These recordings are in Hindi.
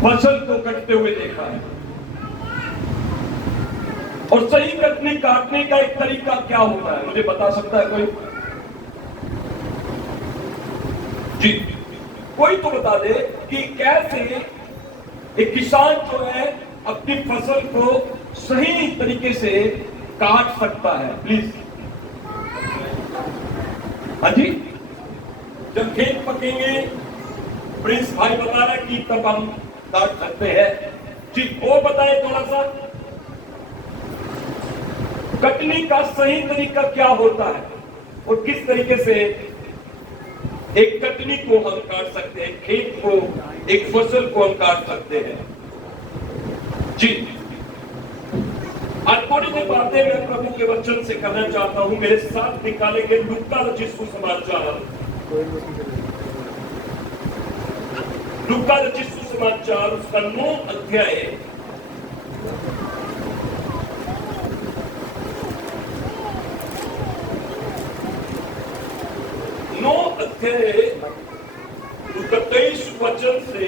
फसल को कटते हुए देखा है। और सही कटनी काटने का एक तरीका क्या होता है, मुझे बता सकता है कोई? जी, कोई तो बता दे कि कैसे एक किसान जो है अपनी फसल को सही तरीके से काट सकता है, प्लीज। हाँ जी, जब खेत पकेंगे, प्रिंस भाई बता रहे कि तब हम काट सकते हैं। जी, वो बताए थोड़ा सा कटनी का सही तरीका क्या होता है और किस तरीके से एक कटनी को हम काट सकते हैं, खेत को, एक फसल को हम काट सकते हैं। जी, आज थोड़ी सी बातें मैं प्रभु के वचन से करना चाहता हूं। मेरे साथ निकालेंगे लूका रचित सुसमाचार, लूका रचित सुसमाचार उसका 9 अध्याय, उसका 23 वचन से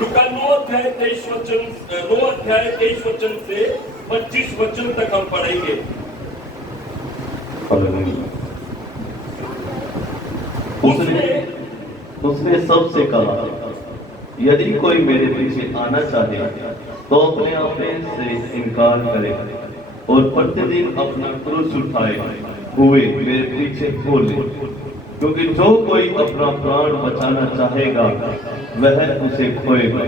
लूका 9 अध्याय 23 वचन से 25 वचन तक हम पढ़ेंगे। उसने सबसे कहा, यदि कोई मेरे पीछे आना चाहे तो अपने आप से इनकार करे और प्रतिदिन अपना क्रूस उठाए हुए मेरे पीछे हो ले। क्योंकि जो कोई अपना प्राण बचाना चाहेगा वह उसे खोएगा,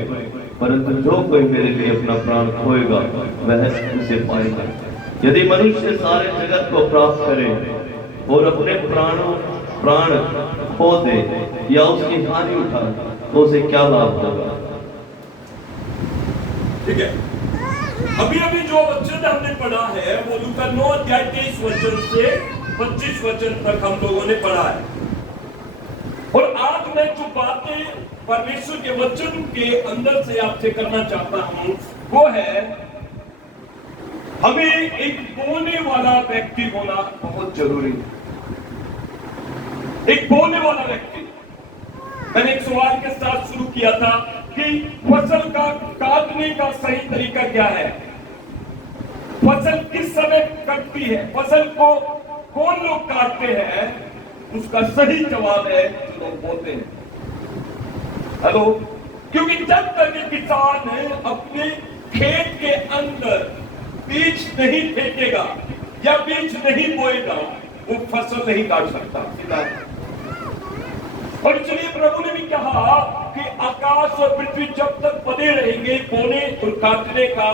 परंतु जो कोई मेरे लिए अपना प्राण खोएगा वह उसे पाएगा। यदि मनुष्य सारे जगत को प्राप्त करे और अपने प्राण खो दे या उसकी हानि उठाए तो उसे क्या लाभ होगा? ठीक है, अभी अभी जो वचन हमने पढ़ा है वो लूका 9 अध्याय 23 वचन से 25 वचन तक हम लोगों ने पढ़ा है। और आज मैं जो बातें परमेश्वर के वचन के अंदर से आपसे करना चाहता हूं वो है, हमें एक बोने वाला व्यक्ति होना बहुत जरूरी है। एक बोने वाला व्यक्ति। मैंने एक सवाल के साथ शुरू किया था कि फसल का काटने का सही तरीका क्या है, फसल किस समय कटती है, फसल को कौन लोग काटते हैं, उसका सही जवाब है जो लोग बोलते हैं। हेलो, क्योंकि जब तक एक किसान अपने खेत के अंदर बीज नहीं फेंकेगा या बीज नहीं बोएगा वो फसल नहीं काट सकता। सीधा। और इसलिए प्रभु ने भी कहा कि आकाश और पृथ्वी जब तक बने रहेंगे, बोने और काटने का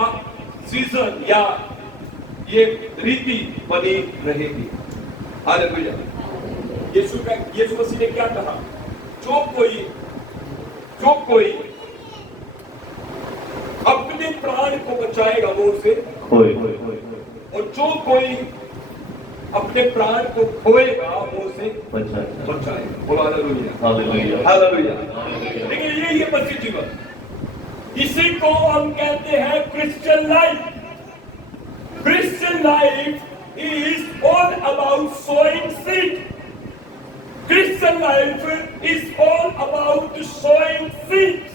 सीजन या ये रीति बनी रहेगी। हालेलुया। यीशु मसीह ने क्या कहा, जो कोई अपने प्राण को बचाएगा वो उसे और जो कोई अपने प्राण को खोएगा वो उसे बचाएगा। बोलो हालेलुया, हालेलुया। लेकिन ये मसीह जीवन, इसी को हम कहते हैं Christian life. Christian life is all about sowing seed. Christian life is all about sowing seeds.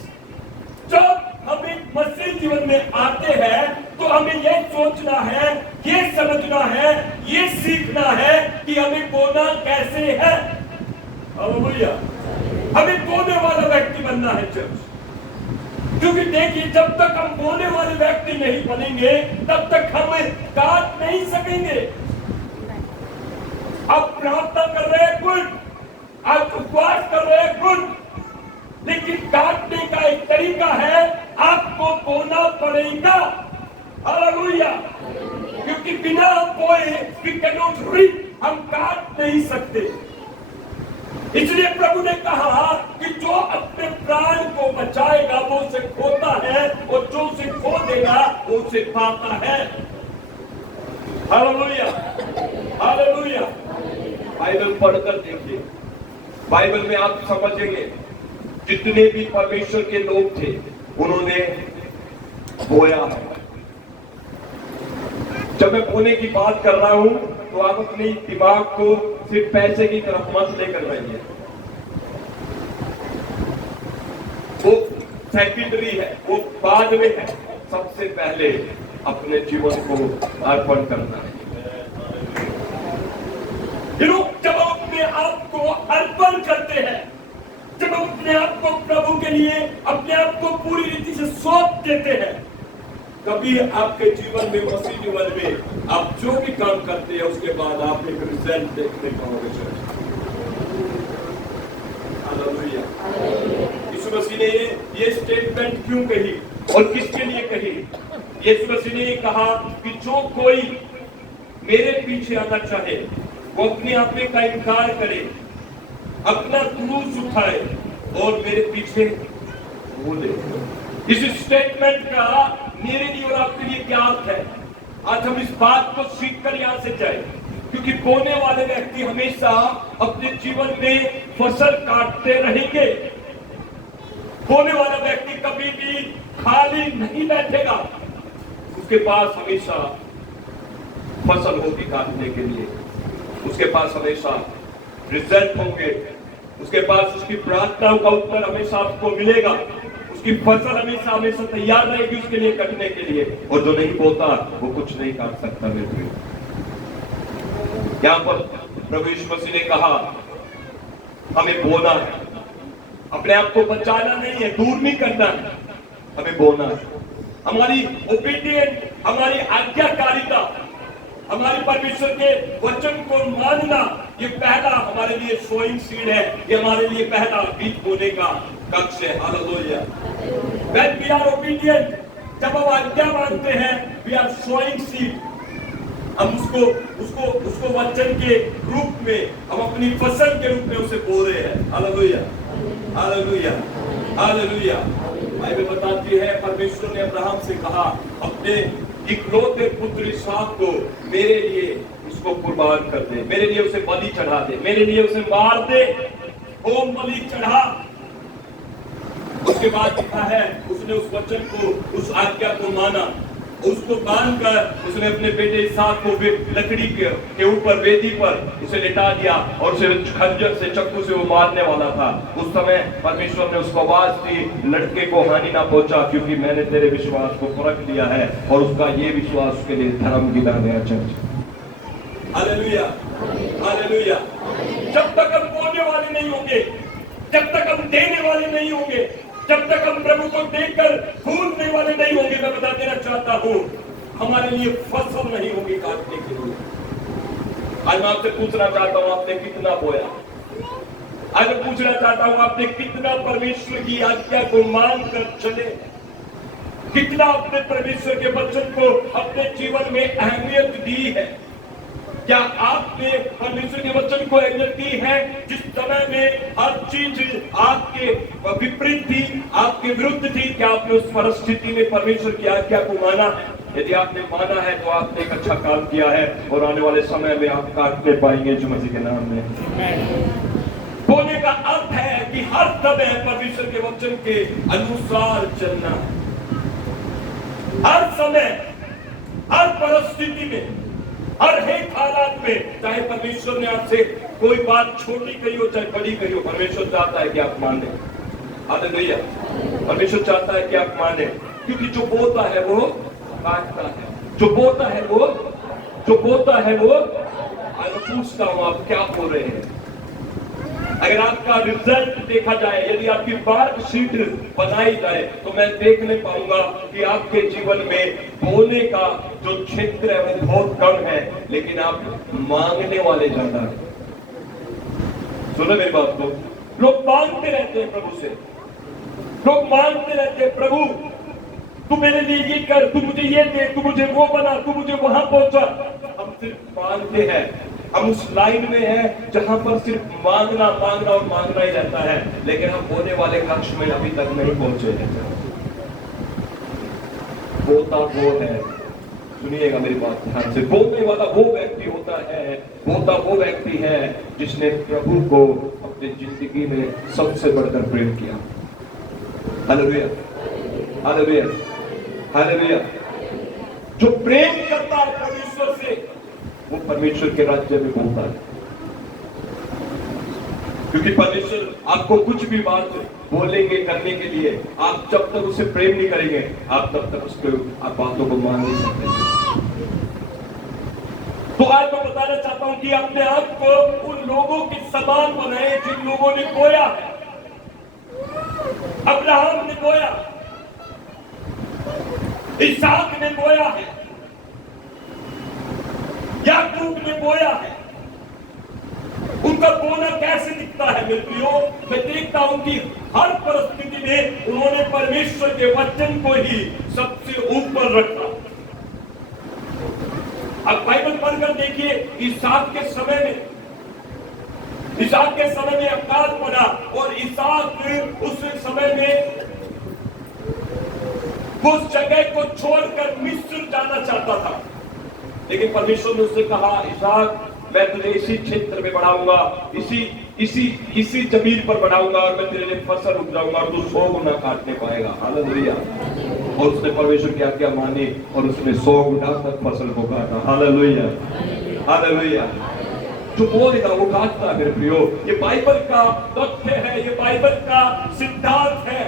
जब हम एक मसीह जीवन में आते हैं तो हमें यह सोचना है, ये समझना है, ये सीखना है कि हमें बोना कैसे है। हालेलुया। हमें बोने वाला व्यक्ति बनना है चर्च। क्योंकि देखिए, जब तक हम बोने वाले व्यक्ति नहीं बनेंगे तब तक हम काट नहीं सकेंगे। आप प्रार्थना कर रहे हैं गुड, आप उपवास कर रहे हैं गुड, लेकिन काटने का एक तरीका है, आपको बोना पड़ेगा। हालेलुया। क्योंकि बिना बोए वी कैन नॉट रीप, हम काट नहीं सकते। इसलिए प्रभु ने कहा कि जो अपने प्राण को बचाएगा वो उसे खोता है और जो उसे खो देगा वो उसे पाता है। Hallelujah, hallelujah. बाइबल पढ़कर देखिए, बाइबल में आप समझेंगे जितने भी परमेश्वर के लोग थे उन्होंने बोया है। जब मैं बोने की बात कर रहा हूं तो आप अपने दिमाग को सिर्फ पैसे की तरफ मत लेकर जाइए। वो सेकेंडरी है, वो बाद में है। सबसे पहले अपने जीवन को अर्पण करना है। जब हम अपने आप को अर्पण करते हैं, जब हम अपने आप को प्रभु के लिए अपने आप को पूरी रीति से सौंप देते हैं, कभी आपके जीवन में, मसीह जीवन में आप जो भी काम करते हैं उसके बाद आप एक रिजल्ट देखने पाओगे। हालेलुया। यीशु मसीह ने ये स्टेटमेंट क्यों कही और किसके लिए कही? यीशु मसीह ने कहा कि जो कोई मेरे पीछे आना चाहे वो अपने आप में का इनकार करे, अपना क्रूस उठाए और मेरे पीछे बोले। इस स्टेटमेंट का मेरे लिए और आपके लिए क्या अर्थ है? आज हम इस बात को सीखकर यहां से जाए, क्योंकि बोने वाले व्यक्ति हमेशा अपने जीवन में फसल काटते रहेंगे। बोने वाला व्यक्ति कभी भी खाली नहीं बैठेगा, उसके पास हमेशा फसल होगी काटने के लिए, उसके पास हमेशा रिजल्ट होंगे, उसके पास उसकी प्रार्थनाओं का उत्तर हमेशा आपको मिलेगा, उसकी फसल हमेशा हमेशा तैयार रहेगी उसके लिए कटने के लिए। और जो नहीं बोता वो कुछ नहीं काट सकता। मेरे प्रिय, यहां पर प्रभु यीशु मसीह ने कहा हमें बोना है, अपने आप को बचाना नहीं है, दूर नहीं करना है, हमें बोना है। हमारी ओबीडियंट, हमारी आज्ञाकारिता, हमारी परमेश्वर के वचन को मानना, ये पहला हमारे लिए सोइंग सीड है, ये हमारे लिए पहला बीज बोने का कक्ष है। Hallelujah. When we are obedient, जब हम आज्ञा मानते हैं, we are sowing seed, हम उसको वचन के रूप में, हम अपनी फसल के रूप में उसे बो रहे हैं। Hallelujah, hallelujah, hallelujah. बाइबल बताती है परमेश्वर ने अब्राहम से कहा अपने इकलौते पुत्र इसहाक को मेरे लिए उसको कुर्बान कर दे, मेरे लिए उसे बलि चढ़ा दे, मेरे लिए उसे मार दे, होम बलि चढ़ा। उसके बाद लिखा है उसने उस वचन को, उस आज्ञा को माना, उसको बांधकर उसने अपने बेटे इसहाक को लकड़ी के ऊपर वेदी पर उसे लिटा दिया और उसे खंजर से, चक्कू से वो मारने वाला था। उस समय परमेश्वर ने उसको आवाज दी, लड़के को हानि ना पहुंचा, क्योंकि मैंने तेरे विश्वास को परख लिया है। और उसका ये विश्वास उसके लिए धर्म गिना गया। Church, hallelujah, hallelujah. जब तक हम बोलने वाले नहीं होंगे, जब तक हम देने वाले नहीं होंगे, जब तक हम प्रभु को देखकर फूलने वाले नहीं होंगे, मैं बता देना चाहता हूं हमारे लिए फसल नहीं होगी काटने के लिए। आज मैं आपसे पूछना चाहता हूं आपने कितना बोया? आज मैं पूछना चाहता हूं आपने कितना परमेश्वर की आज्ञा को मानकर चले? कितना अपने परमेश्वर के वचन को अपने जीवन में अहमियत दी है? क्या आपने परमेश्वर के वचन को अहमियत दी है जिस समय में हर चीज आपके विपरीत थी, आपके विरुद्ध थी? क्या आपने उस परिस्थिति में परमेश्वर की आज्ञा को माना है? यदि आपने माना है तो आपने एक अच्छा काम किया है और आने वाले समय में आप काटने पाएंगे यीशु मसीह के नाम में। बोलने का अर्थ है कि हर समय परमेश्वर के वचन के अनुसार चलना है। हर समय, हर परिस्थिति में, हर एक हालात में, चाहे परमेश्वर ने आपसे कोई बात छोटी कही हो चाहे बड़ी कही हो, परमेश्वर चाहता है कि आप माने। हालेलुया। परमेश्वर चाहता है कि आप माने, क्योंकि जो बोता है वो काटता है, जो बोता है वो, जो बोता है वो। आज पूछता हूं आप क्या बोल रहे हैं? अगर आपका रिजल्ट देखा जाए, यदि आपकी मार्कशीट बनाई जाए, तो मैं देखने पाऊंगा कि आपके जीवन में बोलने का जो क्षेत्र है वो बहुत कम है, लेकिन आप मांगने वाले ज्यादा हैं। सुनो मेरी बात को, लोग मांगते रहते हैं प्रभु से, लोग मांगते रहते हैं प्रभु तू मेरे लिए ये कर, तू मुझे ये दे, तू मुझे वो बना, तू मुझे वहां पहुंचा। हम सिर्फ मांगते हैं, हम उस लाइन में हैं जहां पर सिर्फ मांगना, मांगना और मांगना ही रहता है, लेकिन हम बोलने वाले कक्ष में अभी तक नहीं पहुंचे हैं। बोता वो है, सुनिएगा मेरी बात ध्यान से, बोलने वाला वो व्यक्ति होता है, बोता वो व्यक्ति है जिसने प्रभु को अपनी जिंदगी में सबसे बढ़कर प्रेम किया। Hallelujah, hallelujah, hallelujah. जो प्रेम करता है वो परमेश्वर के राज्य में पहुंचता है। क्योंकि परमेश्वर आपको कुछ भी बात बोलेंगे करने के लिए, आप जब तक उसे प्रेम नहीं करेंगे, आप तब तक उसको आप बातों को मान नहीं सकते। तो आज मैं बताना चाहता हूं कि अपने आप को उन लोगों के समान बनाए जिन लोगों ने बोया है। अब्राहम ने बोया, इसहाक ने बोया है, याकूब ने बोया है। उनका बोना कैसे दिखता है मेरे प्रियो? मैं देखता हूं कि हर परिस्थिति में उन्होंने परमेश्वर के वचन को ही सबसे ऊपर रखा। अब बाइबल पढ़कर देखिए, इसहाक के समय में अकाल पड़ा और इसहाक उस समय में उस जगह को छोड़कर मिस्र जाना चाहता था, लेकिन परमेश्वर ने उससे कहा, इसहाक मैं तुझे इसी क्षेत्र में बढ़ाऊंगा, इसी जमीन पर बढ़ाऊंगा और मैं तेरे लिए फसल उपजाऊंगा और तू 100 गुना काटने पाएगा। हालेलुया। और उसने परमेश्वर की आज्ञा मानी और उसने 100 गुना तक फसल को काटा। Hallelujah, hallelujah. जो बोलेगा वो काटता है मेरे प्रियो। ये बाइबल का तथ्य है, ये बाइबल का सिद्धांत है।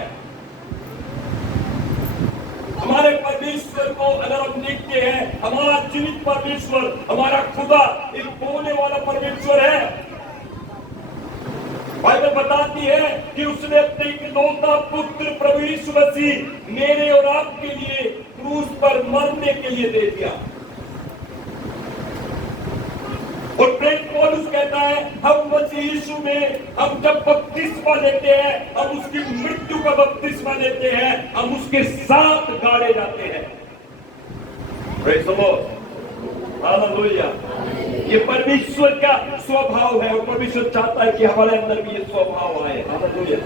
हमारे परमेश्वर को अगर हम देखते हैं, हमारा जीवित परमेश्वर, हमारा खुदा एक बोलने वाला परमेश्वर है। बाइबल बताती है कि उसने अपने इकलौता पुत्र प्रभु यीशु मसीह मेरे और आपके लिए क्रूस पर मरने के लिए दे दिया। और प्रेरित पौलुस कहता है, हम मसीह यीशु में हम जब बपतिस्मा लेते हैं, हम उसकी मृत्यु का बपतिस्मा लेते हैं, हम उसके साथ गाड़े जाते हैं। Praise the Lord, hallelujah. ये परमेश्वर का स्वभाव है और परमेश्वर चाहता है कि हमारे अंदर भी ये स्वभाव आए। हालेलुया।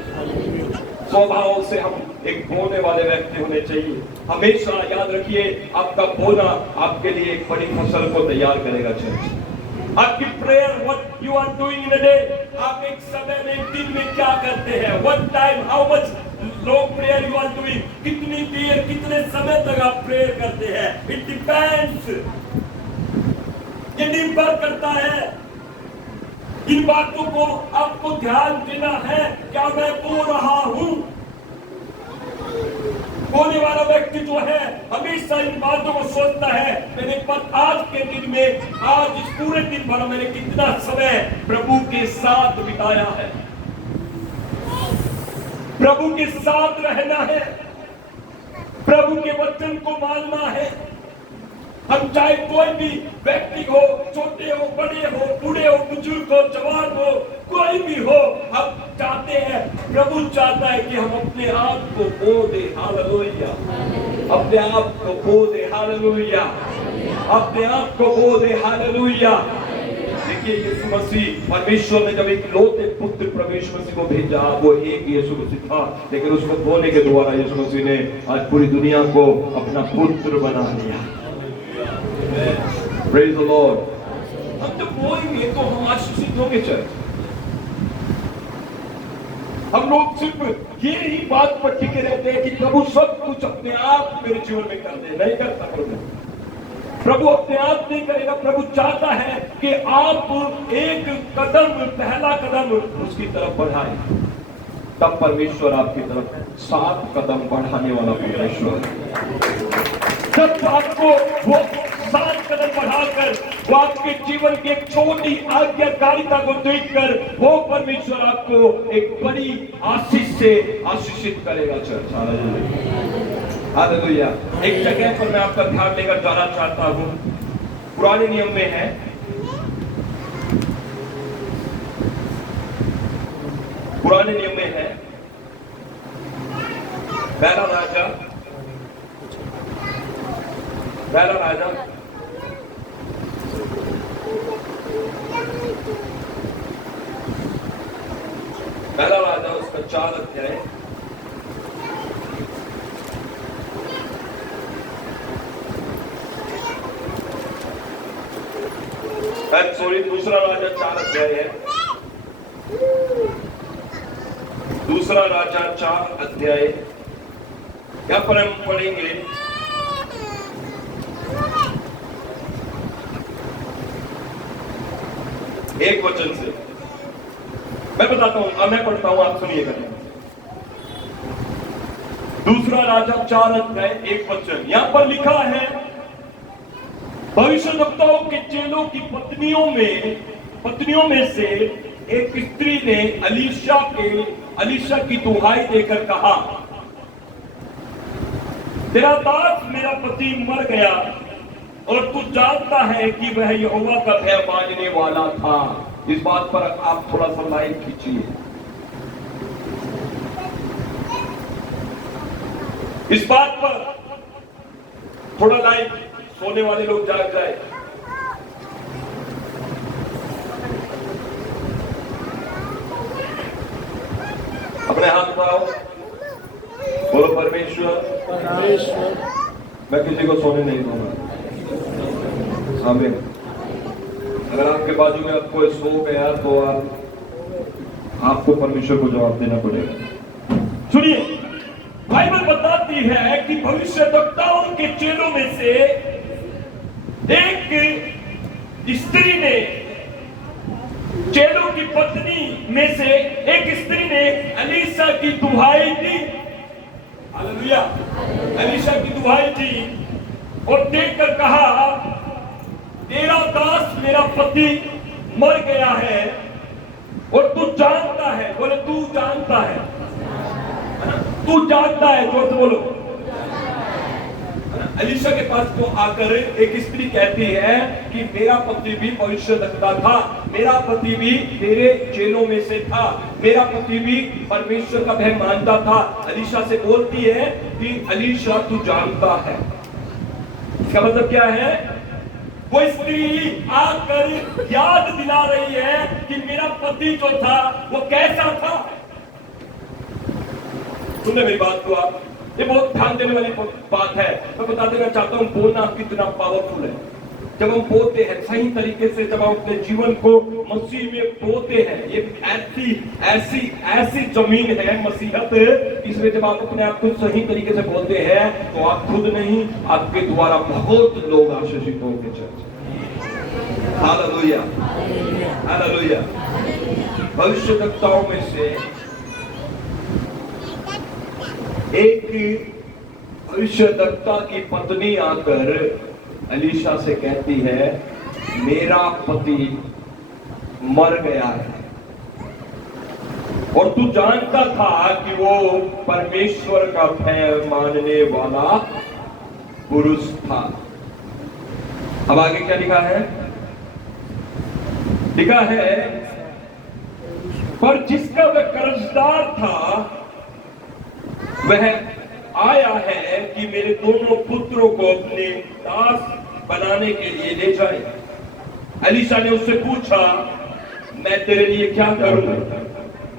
स्वभाव से हम एक बोलने वाले व्यक्ति होने चाहिए। हमेशा याद रखिए, आपका बोलना आपके लिए एक बड़ी फसल को तैयार करेगा। चर्च आपकी prayer, what you are doing in a day, आप एक समय में, एक दिन में क्या करते हैं, what time, how much long prayer you are doing, कितनी देर, कितने समय तक आप प्रेयर करते हैं। इट डिपेंड्स, ये निर्भर करता है। इन बातों को आपको ध्यान देना है। क्या मैं बोल रहा हूं? बोलने वाला व्यक्ति जो है हमेशा इन बातों को सोचता है, मैंने आज के दिन में, आज इस पूरे दिन भर मैंने कितना समय प्रभु के साथ बिताया है। प्रभु के साथ रहना है, प्रभु के वचन को मानना है। हम चाहे कोई भी व्यक्ति हो, छोटे हो, बड़े हो, बूढ़े हो, बुजुर्ग हो, जवान हो, कोई भी हो, हम चाहते हैं, प्रभु चाहता है कि हम अपने आप को खो दे। हालेलुया। अपने आप को खो दे। हालेलुया। अपने आप को खो दे। हालेलुया। देखिए, यीशु मसीह, परमेश्वर ने जब एक इकलौते पुत्र प्रभु यीशु मसीह को भेजा, वो एक यीशु मसीह था, लेकिन उसको खोने के द्वारा यीशु मसीह ने आज पूरी दुनिया को अपना पुत्र बना लिया। Praise the Lord। हम जब बोलेंगे तो हम आशीषित होंगे। चर्च, हम लोग सिर्फ ये ही बात पर टिके रहते हैं कि प्रभु सब कुछ अपने आप मेरे जीवन में कर दे। नहीं करता प्रभु अपने आप नहीं करेगा। प्रभु चाहता है कि आप एक कदम, पहला कदम उसकी तरफ बढ़ाएं, तब परमेश्वर आपकी तरफ 7 कदम बढ़ाने वाला परमेश्वर है। जब आपको वो 7 कदम बढ़ाकर वो आपके जीवन की एक छोटी आज्ञाकारिता को देखकर वो परमेश्वर आपको एक बड़ी आशीष से आशीषित करेगा। Church, hallelujah, hallelujah. एक जगह पर मैं आपका ध्यान लेकर जाना चाहता हूं, पुराने नियम में है, पुराने नियम में है, पहला राजा 4 अध्याय, दूसरा राजा 4 अध्याय है। दूसरा राजा 4 अध्याय, यहां पर हम पढ़ेंगे एक वचन से मैं बताता हूं, मैं पढ़ता हूं, आप सुनिएगा। दूसरा राजा 4:1 यहां पर लिखा है, भविष्यद्वक्ताओं के चेलों की पत्नियों में से एक स्त्री ने अलीशा की दुहाई देकर कहा, तेरा दास मेरा पति मर गया और तू जानता है कि वह यहोवा का भय मानने वाला था। इस बात पर आप थोड़ा सा लाइन खींचिए। इस बात पर थोड़ा लाइन, सोने वाले लोग जाग जाए। अपने हाथ उठाओ, बोलो परमेश्वर मैं किसी को सोने नहीं दूंगा। आमीन। अगर आपके बाजू में आपको सो गया तो आपको परमेश्वर को जवाब देना पड़ेगा। सुनिए, बाइबल बताती है कि भविष्यद्वक्ताओं के चेलों में से एक स्त्री ने, चेलों की पत्नी में से एक स्त्री ने अलीशा की दुहाई दी। हालेलुया। अलीशा की दुहाई दी और देखकर कहा, तेरा दास मेरा पति मर गया है और तू जानता है, बोले तू जानता है, तू जानता है, जोर से बोलो। अलीशा के पास तो आकर एक स्त्री कहती है कि मेरा पति भी भविष्यद्वक्ता था, मेरा पति भी तेरे चेलों में से था, मेरा पति भी परमेश्वर का भय मानता था। अलीशा से बोलती है कि अलीशा तू जानता है। इसका मतलब क्या है? वो स्त्री आकर याद दिला रही है कि मेरा पति जो था वो कैसा था। सुनने मेरी बात को आप, ये बहुत ध्यान देने वाली बात है। मैं बता देना चाहता हूं, बोलना कितना पावरफुल है। जब हम बोलते हैं सही तरीके से, जब हम अपने जीवन को मसीह में बोते हैं, ये ऐसी जमीन है मसीहत, इसमें जब आप अपने आप को सही तरीके से बोलते हैं तो आप खुद नहीं, आपके द्वारा बहुत लोग आशीषित होंगे। Church, hallelujah, hallelujah. भविष्यद्वक्ताओं में से एक भविष्यद्वक्ता की पत्नी आकर अलीशा से कहती है, मेरा पति मर गया है और तू जानता था कि वो परमेश्वर का भय मानने वाला पुरुष था। अब आगे क्या लिखा है? लिखा है, पर जिसका वह कर्जदार था वह आया है कि मेरे दोनों पुत्रों को अपने दास बनाने के लिए ले जाए। अलीशा ने उससे पूछा, मैं तेरे लिए क्या करूं?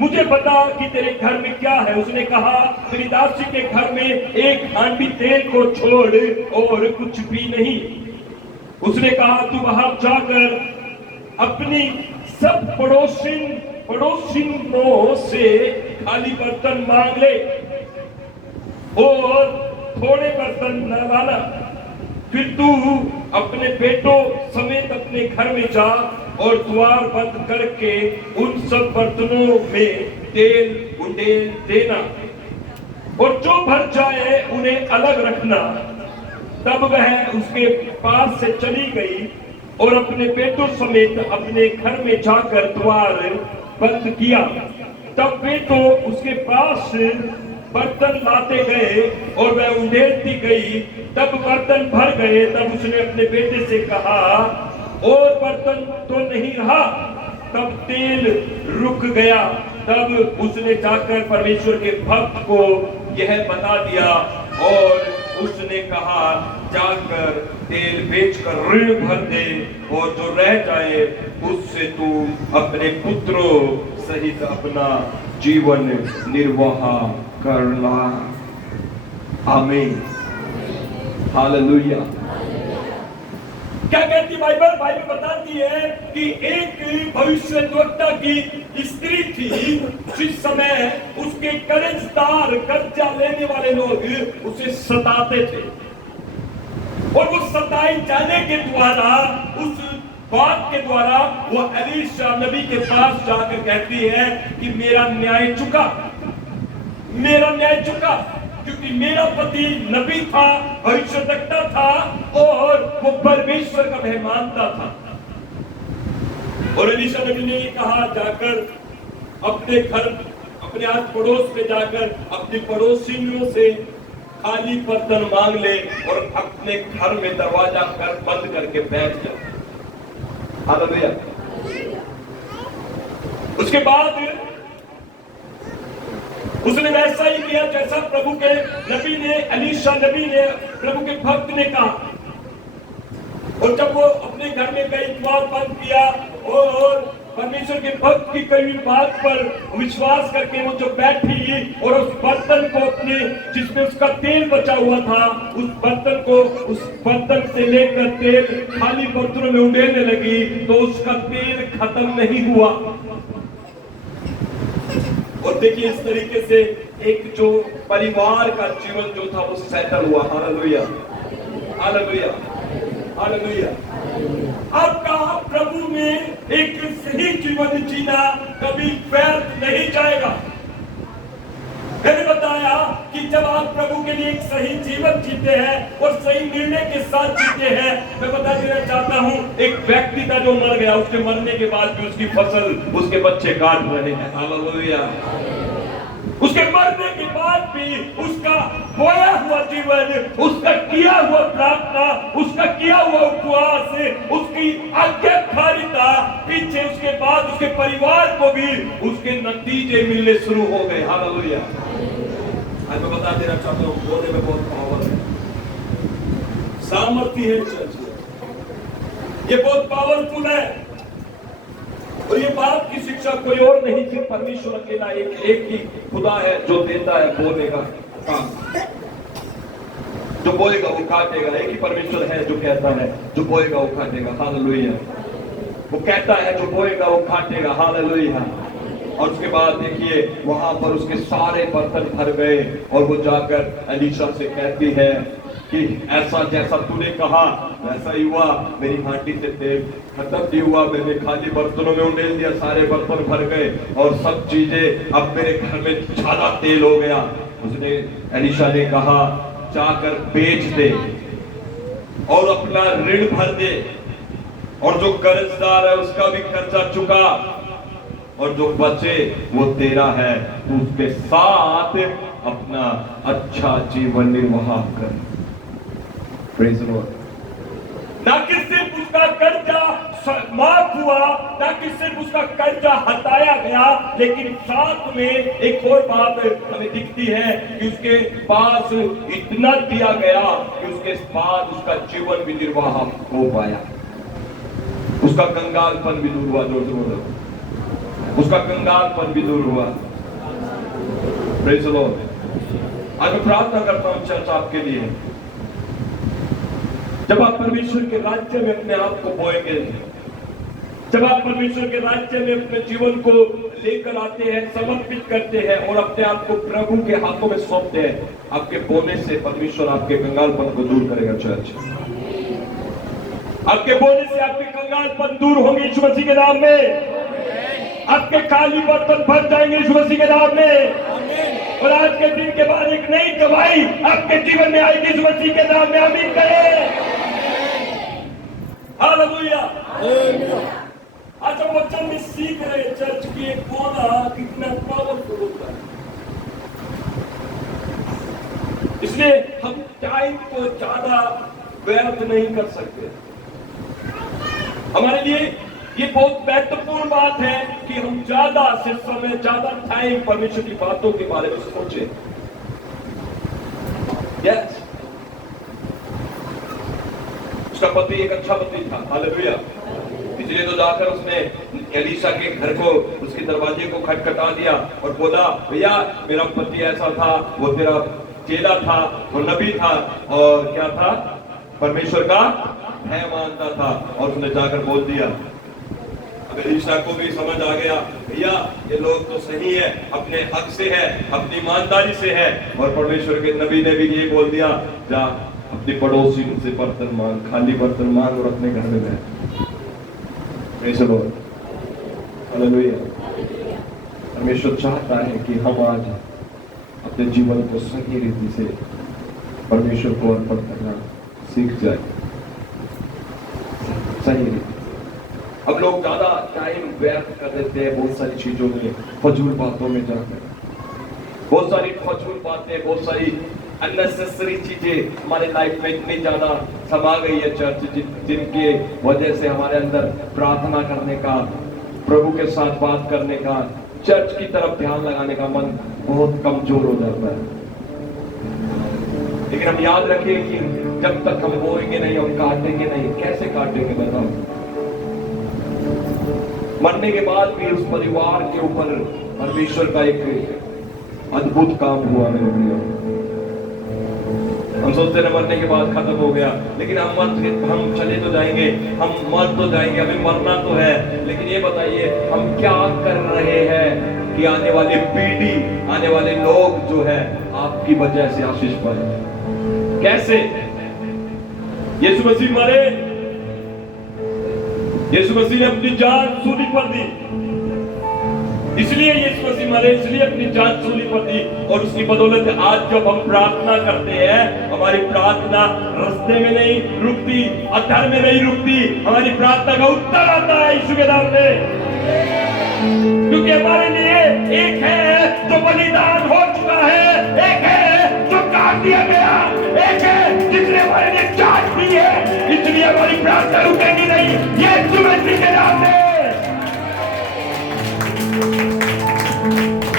मुझे बता कि तेरे घर में क्या है। उसने कहा, तेरी दासी के घर में एक हांडी तेल को छोड़ और कुछ भी नहीं। उसने कहा, तू वहां जाकर अपनी सब पड़ोसिनों से खाली बर्तन मांग ले और थोड़े बर्तन न लाना। फिर तू अपने बेटों समेत अपने घर में जा और द्वार बंद करके उन सब बर्तनों में तेल उंडेल देना और जो भर जाए उन्हें अलग रखना। तब वह उसके पास से चली गई और अपने बेटों समेत अपने घर में जाकर द्वार बंद किया। तब बेटों उसके पास बर्तन लाते गए और वह उंडेलती गई। तब बर्तन भर गए। तब उसने अपने बेटे से कहा, और बर्तन तो नहीं रहा। तब तेल रुक गया। तब उसने जाकर परमेश्वर के भक्त को यह बता दिया और उसने कहा, जाकर तेल बेचकर ऋण भर दे और जो रह जाए उससे तू अपने पुत्रों सहित अपना जीवन निर्वाह करना। आमीन, हालेलुया। क्या कहती बाइबल? बाइबल बताती है कि एक भविष्यद्वक्ता की स्त्री थी, जिस समय उसके कर्जदार, कर्जा लेने वाले लोग उसे सताते थे और वो सताई जाने के द्वारा उस बात के द्वारा वो एलीशा नबी के पास जाकर कहती है कि मेरा न्याय चुका, मेरा न्याय चुका, क्योंकि मेरा पति नबी था, भविष्यवक्ता था और वो परमेश्वर का मेहमानता था। और एलीशा नबी ने कहा जाकर अपने घर, अपने आस पड़ोस में जाकर अपनी पड़ोसियों से खाली बर्तन मांग ले और अपने घर में दरवाजा कर बंद करके बैठ जा। हालेलुया। उसके बाद उसने वैसा ही किया जैसा प्रभु के नबी ने, एलीशा नबी ने, प्रभु के भक्त ने कहा। और जब वो अपने घर में गई, द्वार बंद किया और परमेश्वर के भक्त की कई बात पर विश्वास करके वो जो बैठी और उस बर्तन को अपने, जिसमें उसका तेल बचा हुआ था, उस बर्तन को, उस बर्तन से लेकर तेल खाली बर्तनों में उड़ेलने लगी, तो उसका तेल खत्म नहीं हुआ। और देखिए इस तरीके से एक जो परिवार का जीवन जो था वो सेटल हुआ। Hallelujah, hallelujah, hallelujah. आपका प्रभु में एक सही जीवन जीना कभी व्यर्थ नहीं जाएगा। मैंने बताया कि जब आप प्रभु के लिए एक सही जीवन जीते हैं और सही निर्णय के साथ जीते हैं, मैं बता देना चाहता हूं, एक व्यक्ति था जो मर गया, उसके मरने के बाद भी उसकी फसल, उसके बच्चे काट रहे हैं। हालेलुया। उसके मरने के बाद भी उसका बोया हुआ जीवन, उसका किया हुआ प्रार्थना, उसका किया हुआ उपवास, उसकी आज्ञाकारिता, पीछे उसके बाद उसके परिवार को भी उसके नतीजे मिलने शुरू हो गए। हालेलुया। आज मैं बता देना चाहता हूँ, बोलने में बहुत पावर है, सामर्थ्य है चर्च, ये बहुत पावरफुल है। और ये बात की शिक्षा कोई और नहीं, सिर्फ परमेश्वर अकेला एक ही खुदा है जो देता है बोलने का काम। जो बोलेगा वो काटेगा। एक ही परमेश्वर है जो कहता है, जो बोलेगा वो काटेगा। हालेलुया। वो कहता है जो बोएगा वो काटेगा। हालेलुया। और उसके बाद देखिए वहां पर उसके सारे बर्तन भर गए और वो जाकर एलीशा से कहती है कि ऐसा जैसा तूने कहा वैसा ही हुआ, मेरी हांडी से तेल खत्म नहीं हुआ, मैंने खाली बर्तनों में उंडेल दिया, सारे बर्तन भर गए और सब चीजें, अब मेरे घर में ज्यादा तेल हो गया। उसने, एलीशा ने कहा जाकर बेच दे और अपना ऋण भर दे, और जो कर्जदार है उसका भी कर्जा चुका, और जो बचे वो तेरा है, तू उसके साथ अपना अच्छा जीवन निर्वाह कर। Praise the Lord. ना कि सिर्फ उसका कर्जा माफ हुआ, ना कि सिर्फ उसका कर्जा हटाया गया, लेकिन साथ में एक और बात हमें दिखती है कि उसके पास इतना दिया गया कि उसके बाद उसका जीवन भी निर्वाह हो पाया। उसका कंगालपन भी दूर हुआ। जोर से बोलो, उसका कंगालपन भी दूर हुआ। Praise the Lord. आज मैं प्रार्थना करता हूं चर्च आपके लिए, जब आप परमेश्वर के राज्य में अपने आप को बोएंगे, जब आप परमेश्वर के राज्य में अपने जीवन को लेकर आते हैं, समर्पित करते हैं और अपने आप को प्रभु के हाथों में सौंपते हैं, आपके बोने से परमेश्वर आपके कंगालपन को दूर करेगा। चर्च, आपके बोने से आपके कंगालपन दूर होंगे यीशु मसीह के नाम में। आपके खाली बर्तन भर जाएंगे यीशु मसीह के नाम में। और आज के दिन के बाद एक नई गवाही आपके जीवन में आएगी यीशु मसीह के नाम में। आमीन करें। हालेलुया। आज हम वचन में सीख रहे चर्च की एक बोला कितना पावरफुल होता है। इसलिए हम टाइम को ज्यादा व्यर्थ नहीं कर सकते। हमारे लिए ये बहुत महत्वपूर्ण बात है कि हम ज्यादा से समय, ज्यादा टाइम परमेश्वर की बातों के बारे में सोचें। यस, उसका पति एक अच्छा पति था। हालेलुया। इसलिए तो जाकर उसने एलीशा के घर को, उसके दरवाजे को खटखटा दिया और बोला, भैया मेरा पति ऐसा था, वो तेरा चेला था, वो नबी था और क्या था, परमेश्वर का भय मानता था। और उसने जाकर बोल दिया। अब एलीशा को भी समझ आ गया, भैया ये लोग तो सही है, अपने हक से है, अपनी ईमानदारी से है। और परमेश्वर के नबी ने भी ये बोल दिया, जा अपने पड़ोसी से बर्तन मांग, खाली बर्तन मांग और अपने घर में बैठ। Praise the Lord. Hallelujah. परमेश्वर चाहता है कि हम आज अपने जीवन को सही रीति से परमेश्वर को अर्पण करना सीख जाए, सही रीति। अब लोग ज्यादा टाइम व्यर्थ कर देते हैं बहुत सारी चीजों में, फजूल बातों में जाकर। बहुत सारी फजूल बातें, बहुत सारी अननेसेसरी चीजें हमारे लाइफ में इतनी ज्यादा समा गई है चर्च, जिनके वजह से हमारे अंदर प्रार्थना करने का, प्रभु के साथ बात करने का, चर्च की तरफ ध्यान लगाने का मन बहुत कमजोर हो जाता है। लेकिन हम याद रखें कि जब तक हम बोएंगे नहीं, हम काटेंगे नहीं। कैसे काटेंगे बताओ? मरने के बाद भी उस परिवार के ऊपर परमेश्वर का एक अद्भुत काम हुआ मेरे प्रिय। हम सोचते हैं मरने के बाद खत्म हो गया, लेकिन हम चले तो जाएंगे, हम मर तो जाएंगे, हमें मरना तो है। लेकिन ये बताइए हम क्या कर रहे हैं कि आने वाली पीढ़ी, आने वाले लोग जो है आपकी वजह से आशीष पाए? कैसे? यीशु मसीह मरे, यीशु मसीह ने अपनी जान सूली पर दी, इसलिए यीशु मसीह मरे, इसलिए अपनी जान सूली पर दी। और उसकी बदौलत आज जब हम प्रार्थना करते हैं, हमारी प्रार्थना रास्ते में नहीं रुकती, अधर में नहीं रुकती, हमारी प्रार्थना का उत्तर आता है यीशु के नाम में। क्योंकि हमारे लिए एक है जो बलिदान हो चुका है, एक है जो काट दिया गया, एक है जिसने हमारे लिए जान दी है, इसलिए हमारी प्रार्थना रुकेगी नहीं, यीशु मसीह के नाम में।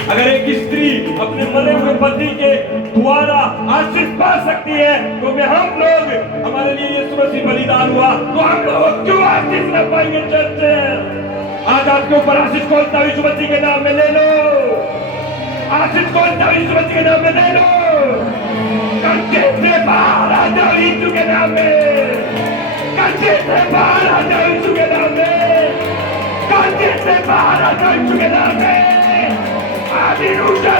अगर एक स्त्री अपने मरे हुए पति के द्वारा आशीष पा सकती है, तो हम लोग, हमारे लिए यीशु मसीह बलिदान हुआ, तो हम लोग क्यों आशीष न पाएंगे? चर्च आज आपके ऊपर आशीष खोलता हूं यीशु मसीह के नाम में, ले लो। आशीष खोलता हूं यीशु मसीह के नाम में, ले लो। कंचे से बाहर आ जाओ यीशु के नाम में, कंचे से बाहर आ जाओ यीशु के नाम में, कंचे से बाहर आ जाओ यीशु के नाम में। हालेलुया।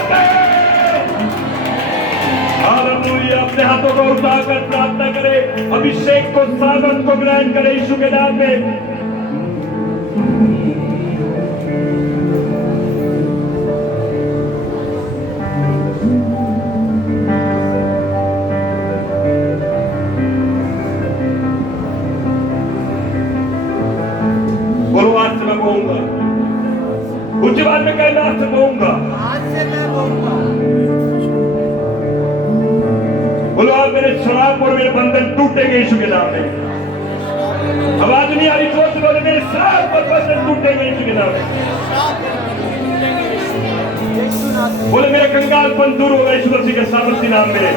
अपने हाथों को उठाकर प्रार्थना करें, अभिषेक को, सामर्थ को ग्रहण करें यीशु के नाम में। बोलो आज से मैं बोलूंगा, कुछ बात में कहना आज से बोलूंगा, बोलो आप मेरे शराब और मेरे बंधन टूटेंगे यीशु के नाम में। आवाज नहीं आ रही, जोर से बोले मेरे शराब और बंधन टूटेंगे यीशु के नाम में। बोले मेरे कंगालपन दूर होगा यीशु मसीह के सामर्थ्य नाम में।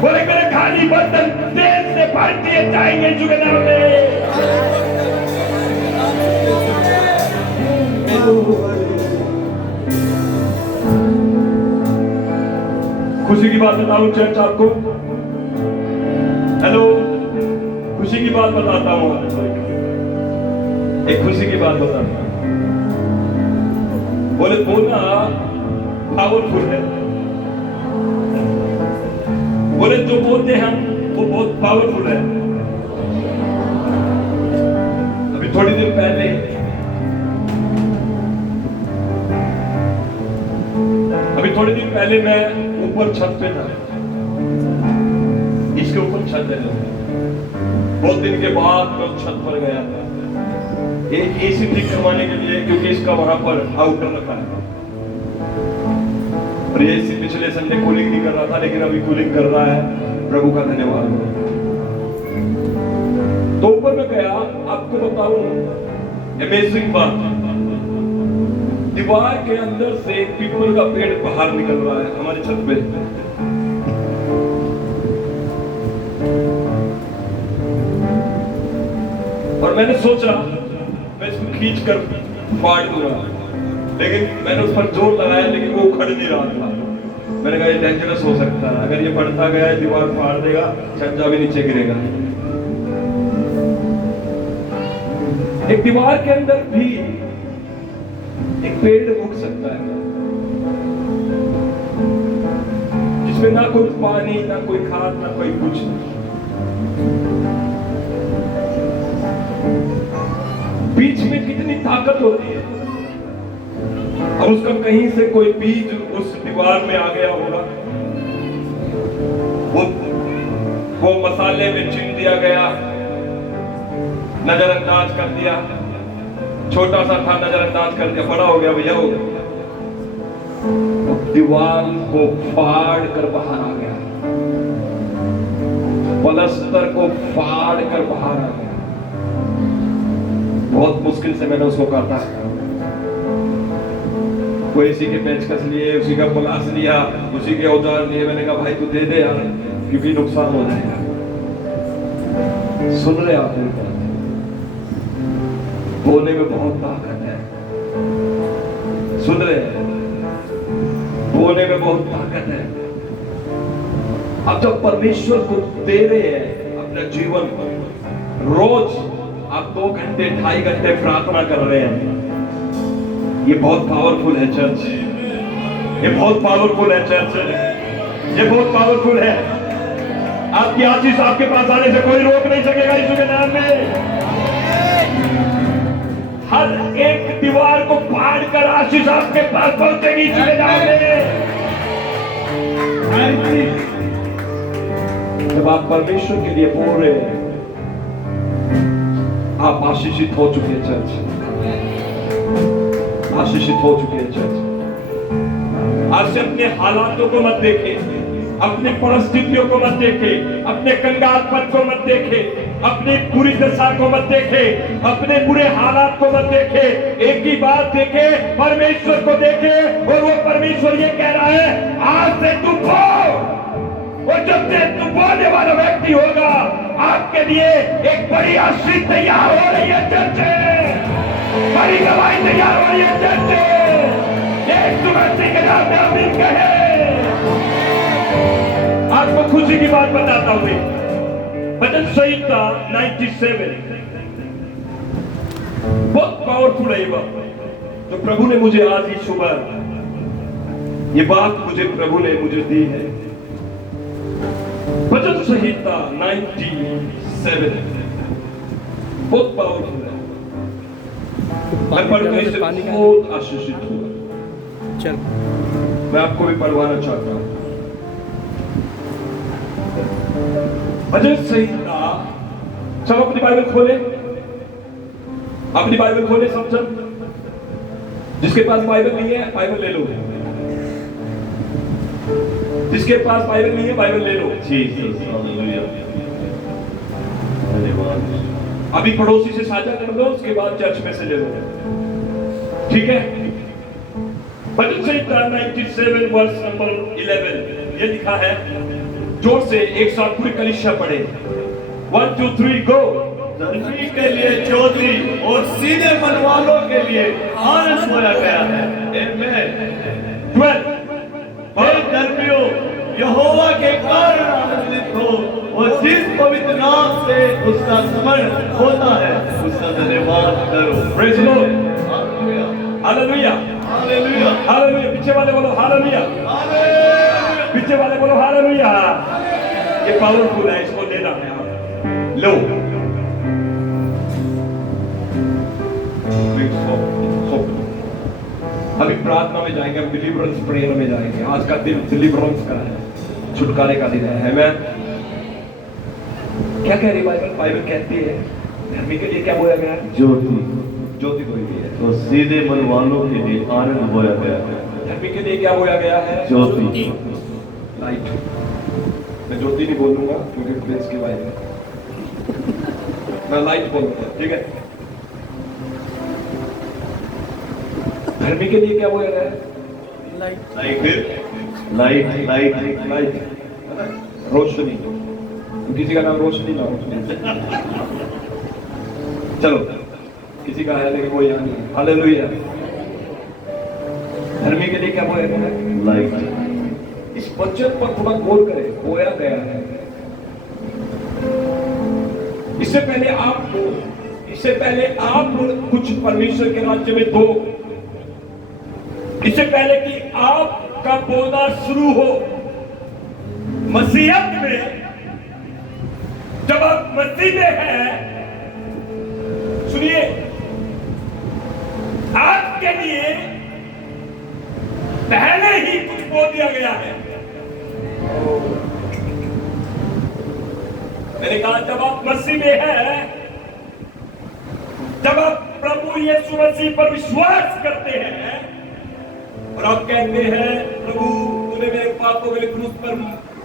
बोले मेरे खाली बर्तन तेल से भर दिए जाएंगे यीशु के नाम में। खुशी की बात बताऊं चर्च आपको, हेलो, खुशी की बात बताता हूं, एक खुशी की बात बताता हूं। बोले बोलना पावरफुल है, बोले जो बोलते हैं हम वो बहुत पावरफुल है। अभी थोड़ी देर पहले मैं ऊपर छत पे था, इसके ऊपर छत है, बहुत दिन के बाद मैं छत पर गया था एक एसी ठीक करवाने के लिए, क्योंकि इसका वहां पर आउटर रखा है और ये एसी पिछले संडे कूलिंग नहीं कर रहा था, लेकिन अभी कूलिंग कर रहा है। प्रभु का धन्यवाद हो। तो ऊपर में गया, आपको बताऊं अमेजिंग बात, दीवार के अंदर से एक पीपल का पेड़ बाहर निकल रहा है हमारी छत पे। और मैंने सोचा मैं इसको खींच कर फाड़ दूंगा, लेकिन मैंने उस पर जोर लगाया, लेकिन वो उखड़ नहीं रहा था। मैंने कहा ये डेंजरस हो सकता है, अगर ये बढ़ता गया दीवार फाड़ देगा, छज्जा भी नीचे गिरेगा। एक दीवार के अंदर भी एक पेड़ उग सकता है, जिसमें ना कोई पानी, ना कोई खाद, ना कोई कुछ। बीज में कितनी ताकत होती है। अब उसका कहीं से कोई बीज उस दीवार में आ गया होगा, वो मसाले में चीन दिया गया, नजरअंदाज कर दिया, छोटा सा था नजरअंदाज कर दिया, बड़ा हो गया भैया हो गया, दीवार को फाड़ कर बाहर आ गया, पलस्तर को फाड़ कर बाहर आ गया। बहुत मुश्किल से मैंने उसको काटा, कोई इसी के पेचकस लिए, उसी का पलास लिया, उसी के औजार लिए। मैंने कहा भाई तू दे दे यार, क्योंकि नुकसान हो जाएगा। सुन रहे आप मेरी बात? बोलने में बहुत ताकत है, सुन रहे हैं? बोलने में बहुत ताकत है। अब जब परमेश्वर को दे रहे हैं अपना जीवन, रोज आप 2 घंटे 2.5 घंटे प्रार्थना कर रहे हैं, ये बहुत पावरफुल है चर्च, ये बहुत पावरफुल है चर्च, ये बहुत पावरफुल है। आपकी आशीष आपके पास आने से कोई रोक नहीं सकेगा यीशु के नाम में। हर एक दीवार को फाड़ कर आशीष आपके पास पहुंचेगी यीशु के नाम में। जब आप परमेश्वर के लिए बोल रहे हैं, आप आशीषित हो चुके हैं चर्च, आशीषित हो चुके हैं चर्च। आज से अपने हालातों को मत देखें, अपने परिस्थितियों को मत देखें, अपने कंगालपन को मत देखें, अपनी बुरी दशा को मत देखें, अपने बुरे हालात को मत देखें। एक ही बात देखें, परमेश्वर को देखें, और वो परमेश्वर ये कह रहा है आज से तू बो। और जब से तू बोलने वाला व्यक्ति होगा, आपके लिए एक बड़ी आशीष तैयार हो रही है चर्च, बड़ी गवाही तैयार हो रही है चर्च। यीशु मसीह के नाम में आमीन कहे। आपको खुशी की बात बताता हूं, भजन संहिता 97 बहुत पावरफुल है ये बात। तो प्रभु ने मुझे आज ही सुबह ये बात प्रभु ने मुझे दी है। भजन संहिता 97 बहुत पावरफुल है। मैं पढ़कर इसे बहुत आशीषित हुआ। चल मैं आपको भी पढ़वाना चाहता हूं। भजन संहिता, सब अपनी बाइबल खोले, अपनी बाइबल खोले सब जन। जिसके पास बाइबल नहीं है बाइबल ले लो, जिसके पास बाइबल नहीं है बाइबल ले लो। अभी पड़ोसी से साझा कर दो, उसके बाद चर्च में से ले लो, ठीक है? भजन संहिता 97 वर्स नंबर 11 ये लिखा है, जोर से एक साथ पूरी कलीसिया पढ़े। 1 2 3 गो। धर्मी के लिए ज्योति और सीधे मन वालों के लिए आनंद बोया गया है। आमीन। 12 हे धर्मियों, यहोवा के कारण आनंदित हो, और जिस पवित्र नाम से उसका स्मरण होता है उसका धन्यवाद करो। Praise the Lord. Hallelujah, hallelujah, hallelujah. पीछे वाले बोलो हालेलुया, पीछे वाले बोलो हालेलुया। ये पावरफुल है, इसको लेना है आप लो। अभी प्रार्थना में जाएंगे, हम डिलीवरेंस प्रेयर में जाएंगे। आज का दिन डिलीवरेंस का है, छुटकारे का दिन है। मैं क्या कह रही बाइबल? बाइबल कहती है धर्मी के लिए क्या बोया गया है? ज्योति, ज्योति बोई गई है। तो सीधे मन वालों के लिए आनंद बोया गया है। धर्मी के लिए क्या बोया गया है? ज्योति, लाइट। मैं ज्योति नहीं बोलूंगा क्योंकि प्रिंस की वाइफ है, मैं लाइट बोलूंगा, ठीक है? धर्मी के लिए क्या बोला गया है? लाइट, लाइट, लाइट, लाइट, रोशनी। किसी का नाम रोशनी ना हो। चलो किसी का है लेकिन वो यहाँ नहीं। हालेलुया। धर्मी के लिए क्या बोया गया है? लाइट। इस वचन पर थोड़ा गौर करें, बोया गया है। इससे पहले आप कुछ परमेश्वर के राज्य में दो, इससे पहले कि आपका बोलना शुरू हो मसीहत में, जब आप मसीह में हैं सुनिए, आपके लिए पहले ही कुछ बोल दिया गया है। मैंने कहा जब आप मसीह में हैं, जब आप प्रभु यीशु मसीह पर विश्वास करते हैं और आप कहते हैं प्रभु तूने मेरे पापों के लिए क्रूस पर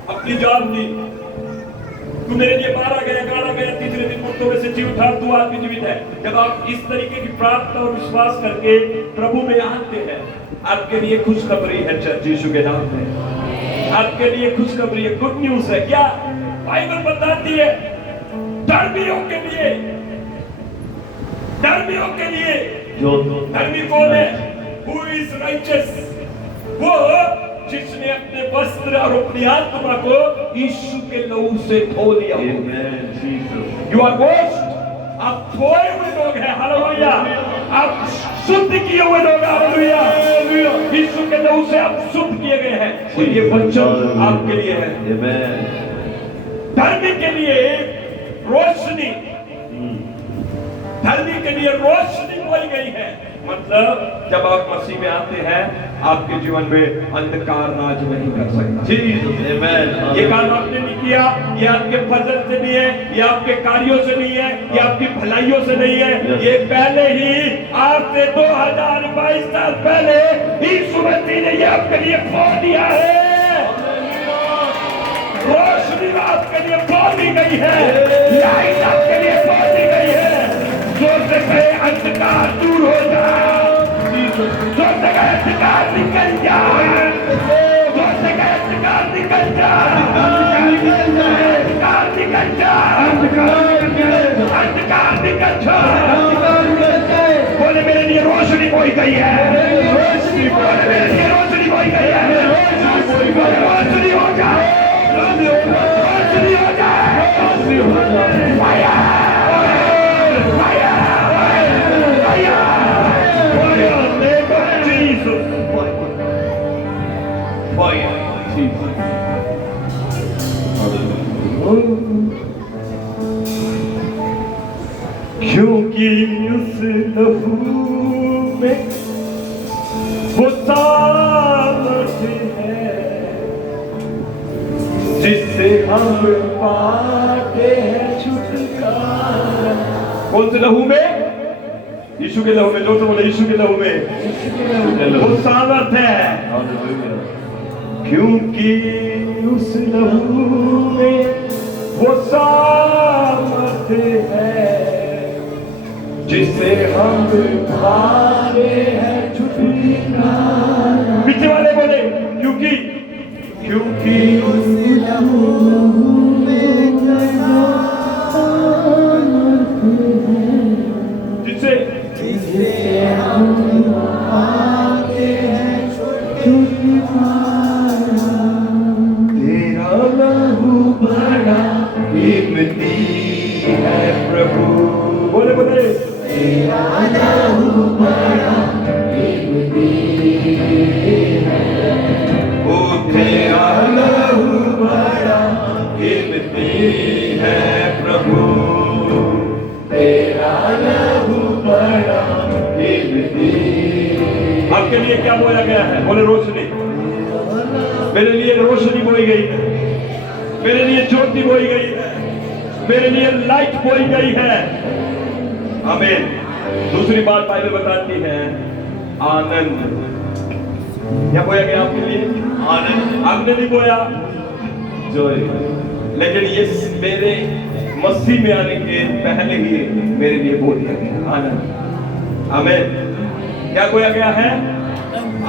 अपनी जान दी, तू मेरे लिए मारा गया, गाड़ा गया, तीसरे दिन मुर्दों में से जी उठा, तू आज भी जीवित है। जब आप इस तरीके की प्रार्थना और विश्वास करके प्रभु में आते हैं, आपके लिए खुशखबरी है चर्च यीशु के नाम में, आपके लिए खुशखबरी है, गुड न्यूज है। क्या बाइबल बताती है? धर्मियों के लिए, धर्मियों के लिए, जो धर्मी कौन है? Who is righteous? वो जिसने अपने वस्त्र और अपनी आत्मा को यीशु के लहू से धो लिया। You are washed, आप धोए हुए लोग हैं, हालेलुया। आप शुद्ध किए हुए लोग, हालेलुया। यीशु के लहू से आप शुद्ध किए गए हैं, और ये वचन आपके लिए है। धर्मी के लिए रोशनी, धर्मी के लिए रोशनी बोली गई है। मतलब जब आप मसीह में आते हैं, आपके जीवन में अंधकार राज नहीं कर सकता। ये काम आपने नहीं किया, ये आपके फजल से नहीं है, ये आपके कार्यों से नहीं है, ये आपकी भलाइयों से नहीं है, ये पहले ही आज से 2022 साल पहले यीशु मसीह ने ये आपके लिए खोल दिया है। रोशनी आपके लिए खोली गई है, लाइट आपके लिए खोली गई है। जो से अंधकार दूर हो जाए, जो से अंधकार निकल जाए, जो से अंधकार निकल जाए, अंधकार निकल जाए, अंधकार निकल जाए। बोले मेरे लिए रोशनी बोई गई है, बोले मेरे लिए रोशनी बोई गई है, रोशनी हो जाए, रोशनी हो जाए, फायर, क्योंकि उस लहू में वो सामर्थ्य है जिससे हम पाते हैं छुटकारा। कौन से लहू में? यीशु के लहू में। जो तो बोले यीशु के लहू में वो सामर्थ्य है, क्योंकि उस लहू में वो सामर्थ्य है जिससे हम पाते हैं छुटकारा। पीछे वाले बोले क्योंकि उस लहू में जिससे हम पाते हैं छुटकारा। तेरा लहू बड़ा कीमती है प्रभु। बोले तेरा लहू बड़ा कीमती है, ओ तेरा लहू बड़ा कीमती है प्रभु, तेरा लहू बड़ा कीमती। आपके लिए क्या बोला गया है? बोले रोशनी। मेरे लिए रोशनी बोई गई है, मेरे लिए ज्योति बोई गई है, मेरे लिए लाइट बोई गई है। आमीन। दूसरी बात बाइबल बताती है आनंद। क्या बोया गया आपके लिए? आनंद। आपने नहीं बोया जॉय, लेकिन ये मेरे मसीह में आने के पहले ही मेरे लिए बोल दिया गया आनंद। आमीन। क्या बोया गया है?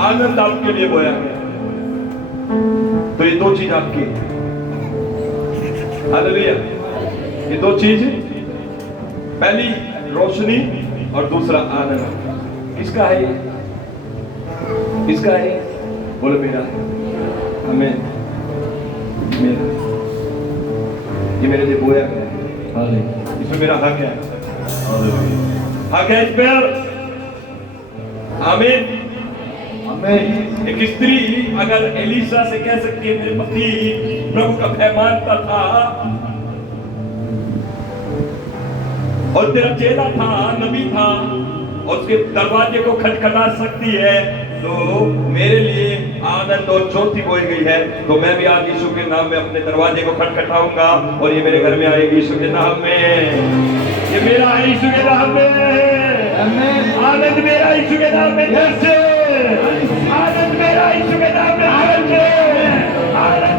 आनंद आपके लिए बोया गया। तो ये दो चीज आपकी, हालेलुया। ये दो चीज, पहली रोशनी और दूसरा आनंद। किसका है ये? किसका है? बोलो मेरा है। आमीन। मेरा, ये मेरे लिए बोया गया है, इसमें मेरा हक है। हक है इस पर। आमीन। एक स्त्री अगर एलिशा से कह सकती है मेरे पति प्रभु का भय मानता था, और तेरा चेला था, नबी था, और उसके दरवाजे को खटखटा सकती है, तो मेरे लिए आनंद और ज्योति बोई गई है। तो मैं भी आज यीशु के नाम में अपने दरवाजे को खटखटाऊंगा और ये मेरे घर में आएगी यीशु के नाम में। ये मेरा है यीशु के नाम में। आनंद मेरा यीशु के नाम में। आनंद मेरा यीशु के नाम में। आनंद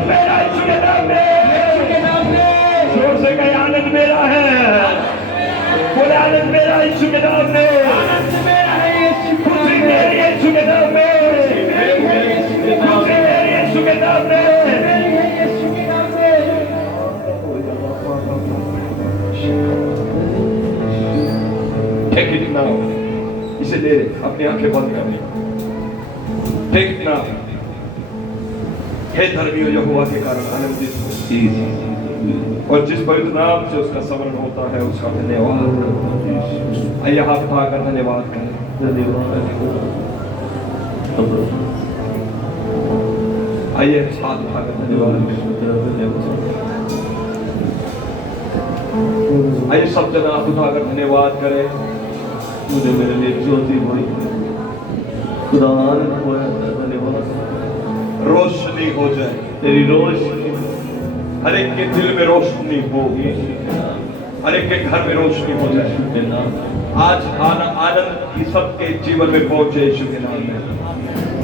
मेरा यीशु के नाम में। जोर से कहे आनंद मेरा है। बोले आनंद मेरा यीशु के नाम में। आनंद मेरा है यीशु के नाम में। यीशु के नाम में। Take it now. इसे ले अपनी आंखें बंद करनी। Take it now. हे धर्मियों यहोवा के कारण आनंदित हो। और जिस पवित्र नाम से उसका स्मरण होता है उसका धन्यवाद। आइए हाथ उठाकर धन्यवाद करें। आइए हाथ उठाकर धन्यवाद। आइए सब जना हाथ उठाकर धन्यवाद करें। मुझे मेरे लिए ज्योति हुई, खुदा आनंद होया, धन्यवाद। रोशनी हो जाए, तेरी रोशनी हर एक के दिल में रोशनी हो, हर एक के घर में रोशनी हो जाए। आज आनंद की सबके जीवन में पहुंचे यीशु के नाम में।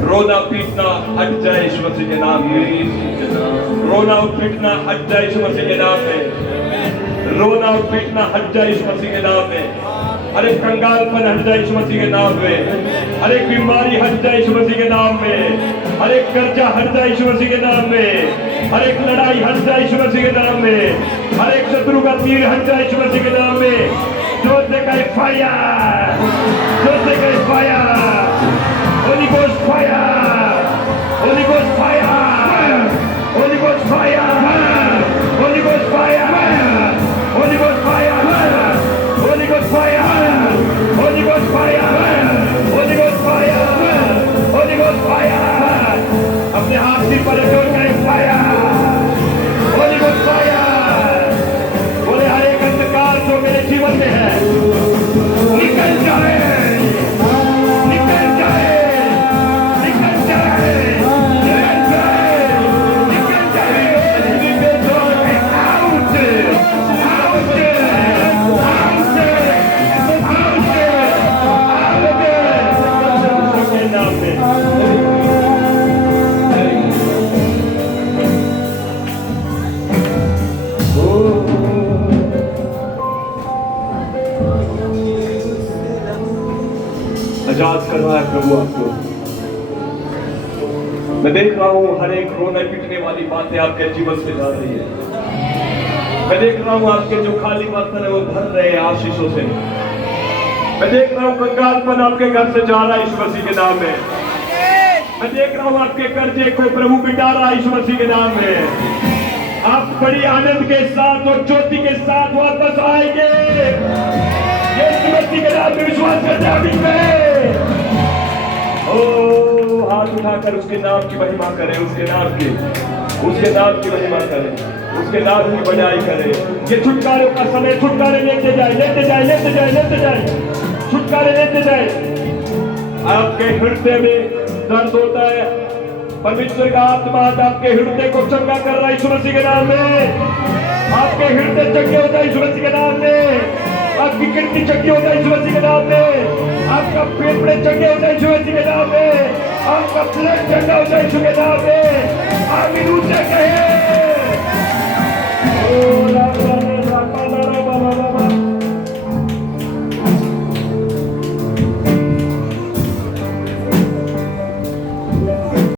रोना पीटना हट जाए यीशु मसीह के नाम में। रोना और पीटना हट जाए यीशु मसीह के नाम में। रोना और पीटना हट जाए यीशु मसीह के नाम में। हर एक कंगालपन हट जाए यीशु मसीह के नाम में। हर एक बीमारी हट जाए यीशु मसीह के नाम में। हर एक कर्जा हट जाए यीशु मसीह के नाम में। हर एक लड़ाई हट जाए यीशु मसीह के नाम में। हर एक शत्रु का तीर हट जाए यीशु मसीह के नाम में। जोर से कहे फायर, जोर से कहे fire, Holi ghost fire, Holi ghost fire, Holi ghost fire, Holi ghost fire, Holi ghost fire, Holi ghost fire, Holi ghost fire, Holi ghost fire, Holi ghost fire. अपने हाथ सिर पर जोर करें फायर, होली गोस्ट फायर। बोले हर एक अंधकार जो मेरे जीवन में है निकल जाए, निकल जाए, निकल जाए, निकल जाए, निकल जाए, निकल जाए, आउट, आउट, आउट, आउट, के नाम में। आजाद कर रहा है प्रभु आपको। मैं देख रहा हूँ हर एक रोने पीटने वाली बातें आपके जीवन से जा रही है। मैं देख रहा हूँ आपके जो खाली बर्तन है वो भर रहे हैं आशीषों से। मैं देख रहा हूँ कंगालपन आपके घर से जा रहा है यीशु मसीह के नाम में। मैं देख रहा हूँ आपके कर्जे को प्रभु मिटा रहा है यीशु मसीह के नाम में। आप बड़ी आनंद के साथ और ज्योति के साथ वापस आएंगे। यीशु मसीह के नाम में विश्वास करते हैं। ओ हाथ उठाकर उसके नाम की महिमा करें, उसके नाम की महिमा करें, उसके नाम की बड़ाई करें। ये छुटकारे का समय, छुटकारे लेते जाए, लेते जाए, लेते जाए, लेते जाए, छुटकारे लेते जाए। आपके हृदय में दर्द होता है, परमेश्वर का आत्मा आपके हृदय को चंगा कर रहा है यीशु मसीह के नाम में। आपके हृदय चंगे होता है यीशु मसीह के नाम में। आपकी किडनी चंगी हो जाए यीशु मसीह के नाम में। आपका फेफड़े चंगे हो जाए यीशु मसीह के नाम में। आपका ब्लड चंगा हो जाए यीशु के नाम में। आमीन ऊंचे कहे।